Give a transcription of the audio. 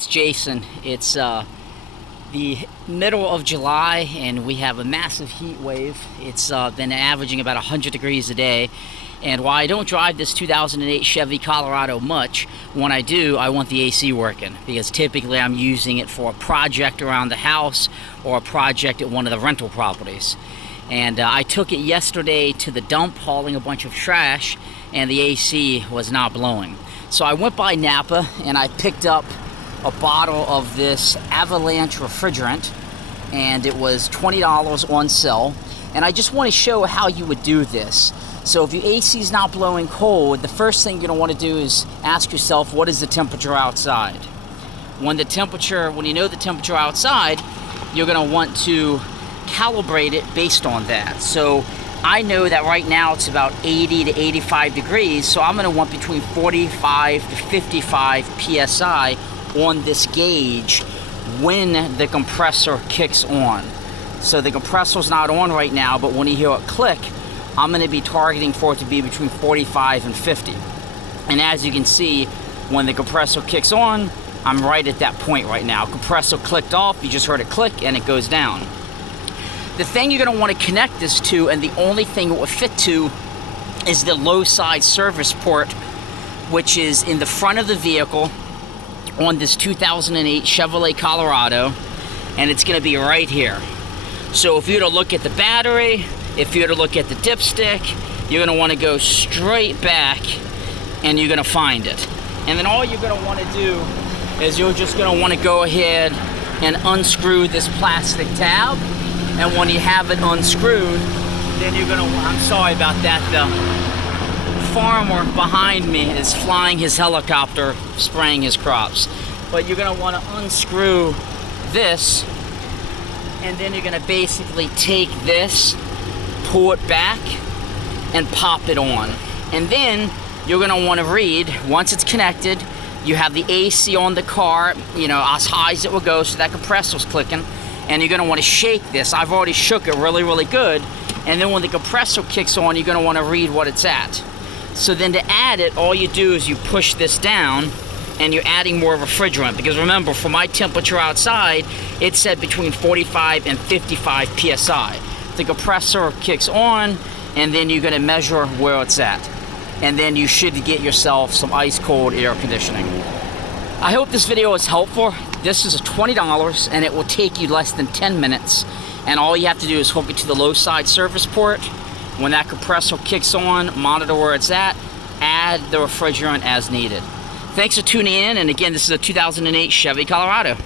It's Jason. It's the middle of July and we have a massive heat wave. It's been averaging about 100 degrees a day. And while I don't drive this 2008 Chevy Colorado much, when I do, I want the AC working because typically I'm using it for a project around the house or a project at one of the rental properties. And I took it yesterday to the dump hauling a bunch of trash and the AC was not blowing. So I went by Napa and I picked up a bottle of this Avalanche Refrigerant, and it was $20 on sale. And I just want to show how you would do this. So if your AC is not blowing cold, the first thing you're going to want to do is ask yourself, what is the temperature outside? When you know the temperature outside, you're going to want to calibrate it based on that. So I know that right now it's about 80 to 85 degrees, so I'm going to want between 45 to 55 PSI on this gauge when the compressor kicks on. So the compressor's not on right now, but when you hear it click, I'm going to be targeting for it to be between 45 and 50. And as you can see, when the compressor kicks on, I'm right at that point right now. Compressor clicked off, you just heard it click, and it goes down. The thing you're going to want to connect this to, and the only thing it will fit to, is the low side service port, which is in the front of the vehicle on this 2008 Chevrolet Colorado, and it's going to be right here. So if you were to look at the battery, if you were to look at the dipstick, you're going to want to go straight back and you're going to find it. And then all you're going to want to do is you're just going to want to go ahead and unscrew this plastic tab. And when you have it unscrewed, then you're going to, I'm sorry about that, the farmer behind me is flying his helicopter, spraying his crops. But you're going to want to unscrew this, and then you're going to basically take this, pull it back, and pop it on. And then you're going to want to read, once it's connected, you have the AC on the car, you know, as high as it will go, so that compressor's clicking. And you're going to want to shake this. I've already shook it really, really good. And then when the compressor kicks on, you're going to want to read what it's at. So then to add it, all you do is you push this down and you're adding more refrigerant. Because remember, for my temperature outside, it said between 45 and 55 PSI. The compressor kicks on and then you're going to measure where it's at. And then you should get yourself some ice cold air conditioning. I hope this video was helpful. This is $20 and it will take you less than 10 minutes. And all you have to do is hook it to the low side service port. When that compressor kicks on, monitor where it's at, add the refrigerant as needed. Thanks for tuning in, and again, this is a 2008 Chevy Colorado.